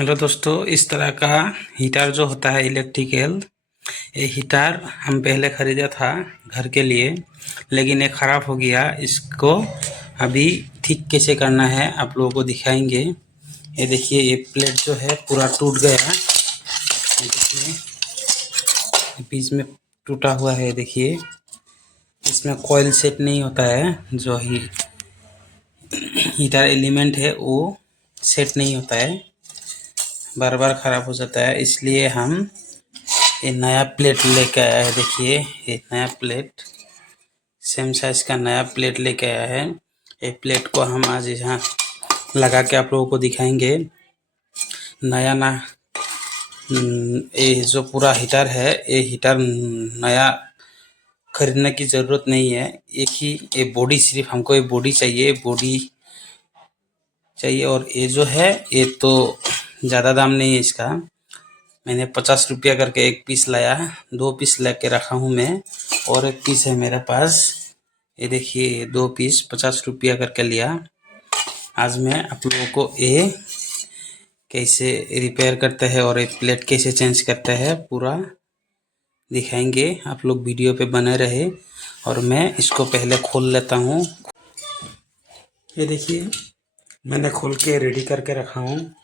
Hello दोस्तों, इस तरह का हीटर जो होता है इलेक्ट्रिकल, ये हीटर हम पहले ख़रीदा था घर के लिए, लेकिन ये ख़राब हो गया। इसको अभी ठीक कैसे करना है आप लोगों को दिखाएंगे। ये देखिए, ये प्लेट जो है पूरा टूट गया। ये देखिए, बीच में टूटा हुआ है। देखिए, इसमें कॉइल सेट नहीं होता है, जो हीटर एलिमेंट है वो सेट नहीं होता है, बार बार ख़राब हो जाता है। इसलिए हम ये नया प्लेट लेके आया है। देखिए, ये नया प्लेट, सेम साइज का नया प्लेट लेके आया है। ये प्लेट को हम आज यहाँ लगा के आप लोगों को दिखाएंगे। नया ना ये जो पूरा हीटर है, ये हीटर नया खरीदने की ज़रूरत नहीं है। एक ही ये बॉडी, सिर्फ हमको ये बॉडी चाहिए, बॉडी चाहिए। और ये जो है, ये तो ज़्यादा दाम नहीं है इसका। मैंने 50 रुपया करके एक पीस लाया, 2 पीस लेके रखा हूँ मैं, और एक पीस है मेरे पास। ये देखिए, 2 पीस 50 रुपया करके लिया। आज मैं आप लोगों को ये कैसे रिपेयर करते हैं और ये प्लेट कैसे चेंज करते हैं पूरा दिखाएंगे। आप लोग वीडियो पे बने रहे। और मैं इसको पहले खोल लेता हूँ। ये देखिए, मैंने खोल के रेडी करके रखा हूँ।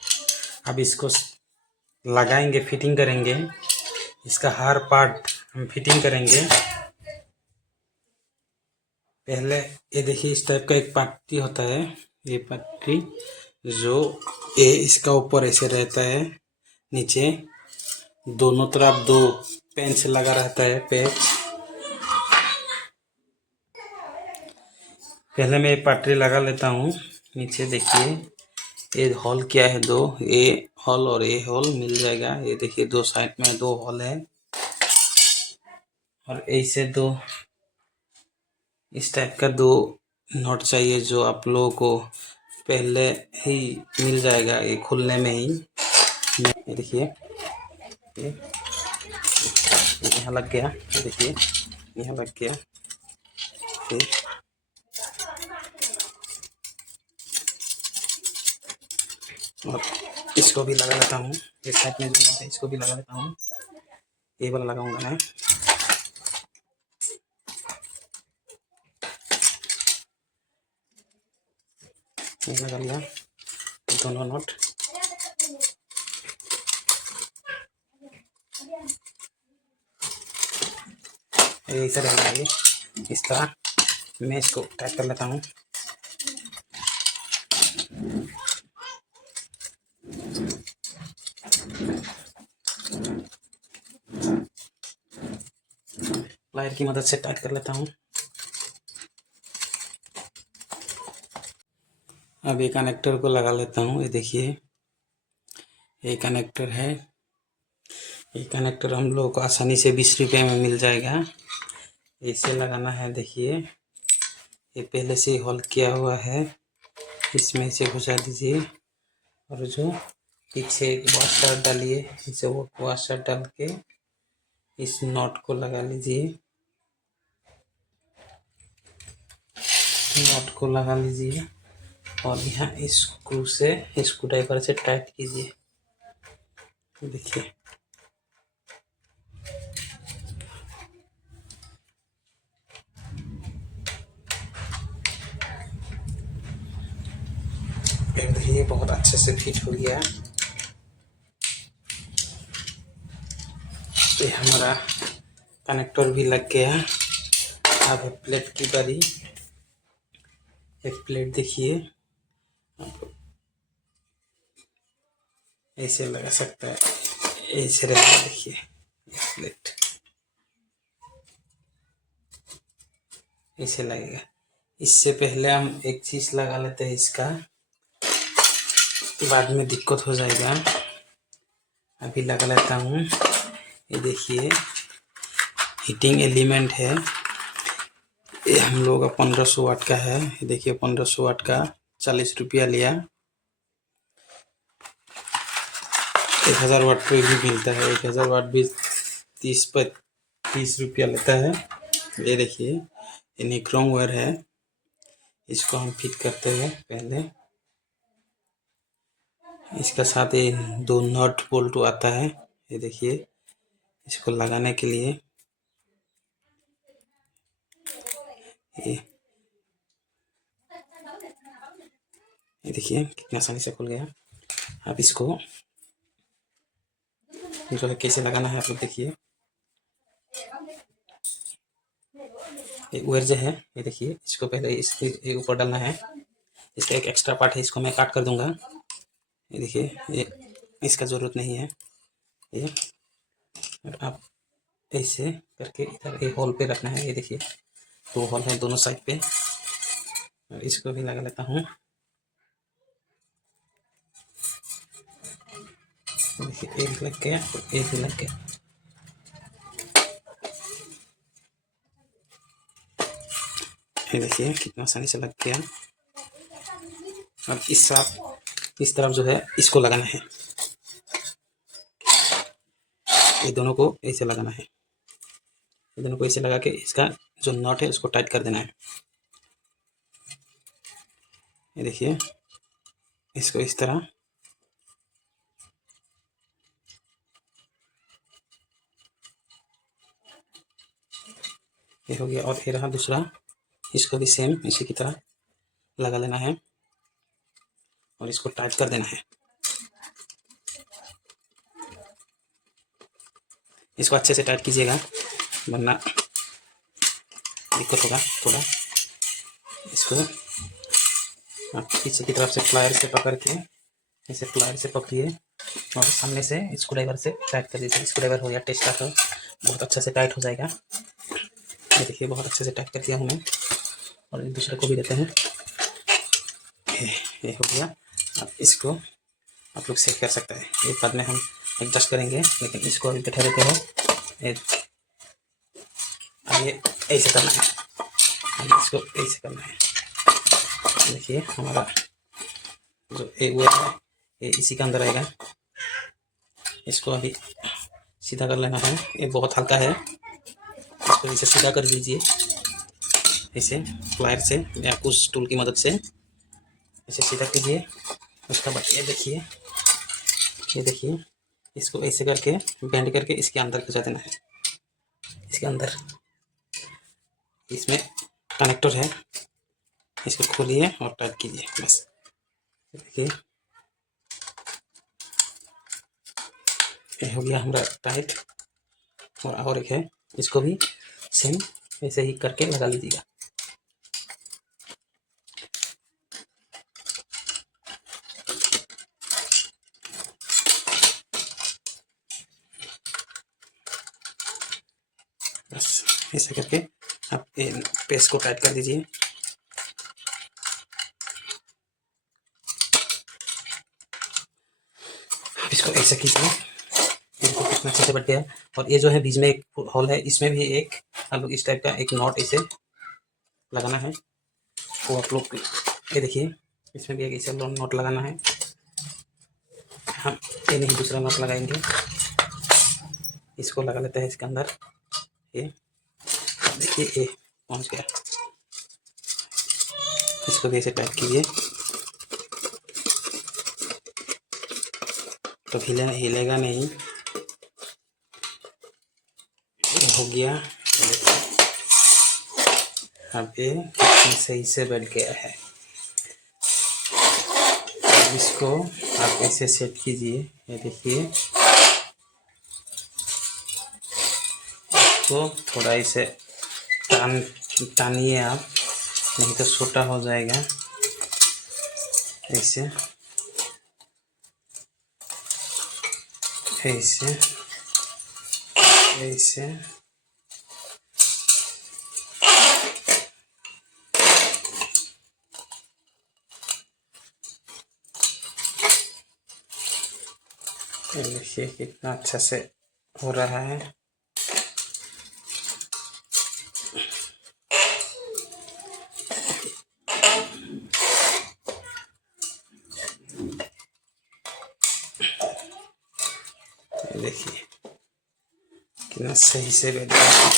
अब इसको लगाएंगे, फिटिंग करेंगे। इसका हर पार्ट हम फिटिंग करेंगे। पहले ये देखिए, इस टाइप का एक पट्टी होता है। ये पट्टी जो ये इसका ऊपर ऐसे रहता है, नीचे दोनों तरफ 2 पेंच लगा रहता है, पेंच। पहले मैं ये पटरी लगा लेता हूँ नीचे। देखिए, ये हॉल क्या है, 2 ये हॉल और ये हॉल मिल जाएगा। ये देखिए, 2 साइड में 2 हॉल है, और ऐसे 2 इस टाइप का 2 नॉट चाहिए, जो आप लोगों को पहले ही मिल जाएगा ये खुलने में ही। ये देखिए, ये यहाँ लग गया। ये देखिए, यहाँ लग गया। फिर और इसको भी लगा लेता हूँ। इस साइड में जो है इसको भी लगा लेता हूँ। ये वाला लगाऊंगा मैं। ये लगा लिया दोनों नोट। ऐसे रहेगा ये, इस तरह। मैं इसको टाइट कर लेता हूँ। प्लायर की मदद से टाइट कर लेता हूँ। अब ये कनेक्टर को लगा लेता हूँ। ये देखिए, ये कनेक्टर है। ये कनेक्टर हम लोगों को आसानी से 20 रुपये में मिल जाएगा। इसे लगाना है। देखिए, ये पहले से होल किया हुआ है, इसमें से घुसा दीजिए। और जो पीछे वॉशर डालिए, इसे वो वॉशर डाल के इस नॉट को लगा लीजिए। नॉट को लगा लीजिए और यहाँ स्क्रू से, स्क्रू ड्राइवर से टाइट कीजिए। देखिए, ये बहुत अच्छे से फिट हो गया। ये हमारा कनेक्टर भी लग गया। अब प्लेट की बारी। एक प्लेट देखिए, ऐसे लगा सकता है, ऐसे रहेगा। देखिए, प्लेट ऐसे लगेगा। इससे पहले हम एक चीज लगा लेते हैं, इसका बाद में दिक्कत हो जाएगा। अभी लगा लेता हूँ। ये देखिए, हीटिंग एलिमेंट है। ये हम लोग का 1500 वाट का है। ये देखिए, 1500 वाट का 40 रुपया लिया। 1000 वाट पे भी मिलता है। 1000 वाट भी 30 रुपया लेता है। ये देखिए, ये निक्रोम वायर है। इसको हम फिट करते हैं पहले। इसका साथ ये 2 नट बोल्ट आता है। ये देखिए, इसको लगाने के लिए ये देखिए कितना आसानी से खुल गया। अब इसको जो है कैसे लगाना है आप लोग देखिए। ये वायर जो है, ये देखिए, इसको पहले इसके ऊपर डालना है। इसका एक एक्स्ट्रा पार्ट है, इसको मैं काट कर दूंगा। ये देखिए, ये इसका ज़रूरत नहीं है। ये और आप ऐसे करके इधर एक होल पे रखना है। ये देखिए 2 होल है दोनों साइड पे, और इसको भी लगा लेता हूँ। देखिए एक लग गया और एक भी लग गया। ये देखिए कितना आसानी से लग गया। अब इस तरफ जो है इसको लगाना है। ये दोनों को ऐसे लगाना है। ये दोनों को ऐसे लगा के इसका जो नॉट है उसको टाइट कर देना है। ये देखिए, इसको इस तरह ये हो गया। और ये रहा दूसरा, इसको भी सेम इसी की तरह लगा लेना है और इसको टाइट कर देना है। इसको अच्छे से टाइट कीजिएगा वरना दिक्कत होगा थोड़ा। इसको आप पीछे की तरफ से प्लायर से पकड़ के इसे प्लायर से पकड़िए और सामने से स्क्रू ड्राइवर से टाइट कर दीजिए। स्क्रू ड्राइवर हो या टेस्ट का तो बहुत अच्छा से टाइट हो जाएगा। ये देखिए बहुत अच्छे से टाइट कर दिया हूँ मैं, और एक दूसरे को भी देते हैं। ये हो गया। अब इसको आप लोग सेट कर सकते हैं। एक बाद में हम एडजस्ट करेंगे, लेकिन इसको अभी बैठा देते हैं। अब ये ऐसे करना है, अब इसको ऐसे करना है। देखिए हमारा जो एक वो है ये इसी के अंदर आएगा। इसको अभी सीधा कर लेना है। ये बहुत हल्का है, इसको इसे सीधा कर दीजिए ऐसे प्लायर से या कुछ टूल की मदद से इसे सीधा कीजिए। उसके बाद ये देखिए इसको ऐसे करके बेंड करके इसके अंदर खिंचा देना है। इसके अंदर इसमें कनेक्टर है, इसको खोलिए और टाइट कीजिए बस। देखिए ये हो गया हमारा टाइट। और एक है, इसको भी सेम ऐसे ही करके लगा लीजिएगा। बस ऐसे करके आप पेस्ट को टाइट कर दीजिए। आप इसको ऐसे कीजिए, देखो कितना अच्छे से बैठ गया। और ये जो है बीच में एक होल है, इसमें भी एक आप लोग इस टाइप का एक नॉट इसे लगाना है। वो आप लोग ये देखिए इसमें भी एक ऐसा नॉट लगाना है। हम ये नहीं दूसरा नॉट लगाएंगे, इसको लगा लेते हैं इसके अंदर। ये देखिए ये पहुंच गया। इसको भी ऐसे टाइट कीजिए तो हिलेगा नहीं। हो गया। अब ये सही से बैठ गया है। इसको आप ऐसे सेट कीजिए। ये देखिए इसको थोड़ा इसे टानिए आप, नहीं तो छोटा हो जाएगा। ऐसे ऐसे ऐसे देखिए कितना अच्छा से हो रहा है। देखिए कितना सही से बैठ गया।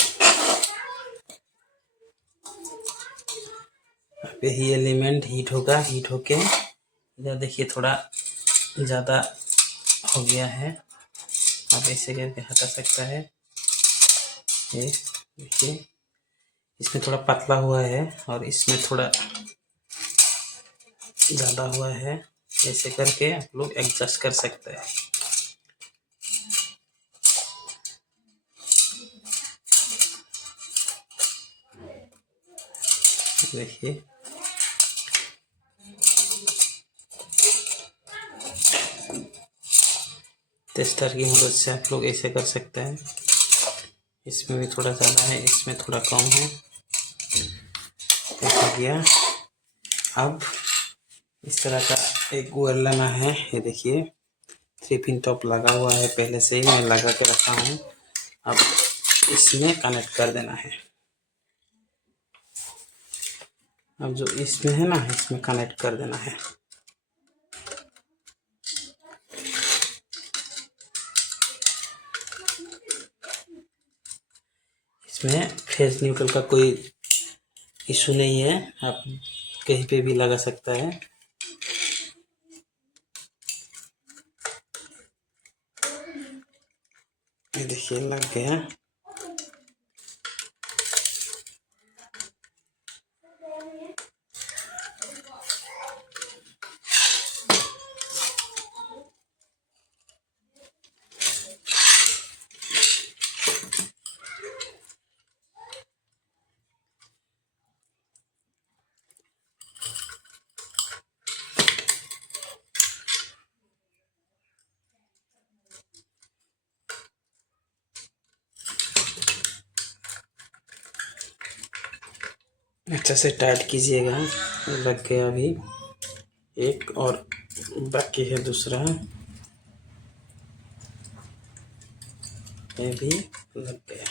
अब यही एलिमेंट हीट होगा, हीट होके इधर देखिए थोड़ा ज़्यादा हो गया है, आप ऐसे करके हटा सकता है। ये देखिए, इसमें थोड़ा पतला हुआ है और इसमें थोड़ा ज़्यादा हुआ है। ऐसे करके आप लोग एडजस्ट कर सकते हैं। देखिए, टेस्टर की मदद से आप लोग ऐसे कर सकते हैं। इसमें भी थोड़ा ज़्यादा है, इसमें थोड़ा कम है। ऐसा किया। अब इस तरह का एक गोल लेना है। ये देखिए, 3 पिन टॉप लगा हुआ है, पहले से ही मैं लगा के रखा हूँ। अब इसमें कनेक्ट कर देना है। अब जो इसमें है ना, इसमें कनेक्ट कर देना है। इसमें फेस न्यूट्रल का कोई इशू नहीं है, आप कहीं पे भी लगा सकता है। ये देखिए, लग गया। अच्छा से टाइट कीजिएगा। लग गया अभी एक, और बाकी है दूसरा। ये भी लग गया।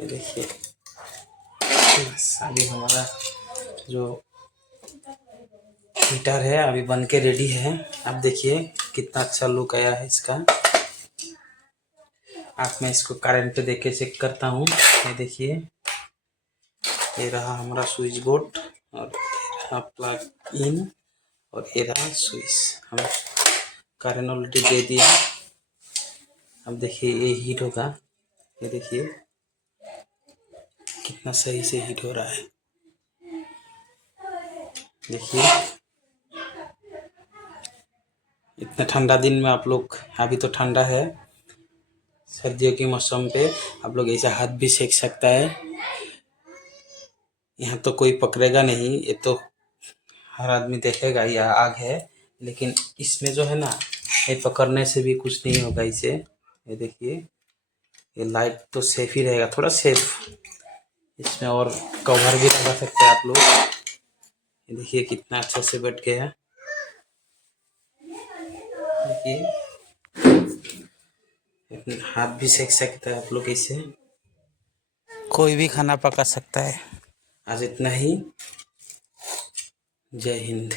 ये देखिए, बस अभी हमारा जो हीटर है अभी बन के रेडी है। अब देखिए कितना अच्छा लुक आया है इसका। आप मैं इसको करंट पे देके चेक करता हूँ। ये देखिए, ये रहा हमारा स्विच बोर्ड और ये रहा प्लग इन और ये रहा स्विच। हम करंट ऑलरेडी दे दिया। अब देखिए ये हीट होगा। ये देखिए कितना सही से हीट हो रहा है। देखिए, इतना ठंडा दिन में आप लोग, अभी तो ठंडा है, सर्दियों के मौसम पे आप लोग ऐसा हाथ भी सेक सकता है। यहाँ तो कोई पकड़ेगा नहीं, ये तो हर आदमी देखेगा यह आग है, लेकिन इसमें जो है ना, ये पकड़ने से भी कुछ नहीं होगा इसे। ये देखिए, ये लाइट तो सेफ ही रहेगा, थोड़ा सेफ। इसमें और कवर भी लगा सकते हैं आप लोग। ये देखिए कितना अच्छा से बैठ गया। देखिए, हाथ भी सेक सकता है आप लोग इसे। कोई भी खाना पका सकता है। आज इतना ही। जय हिंद।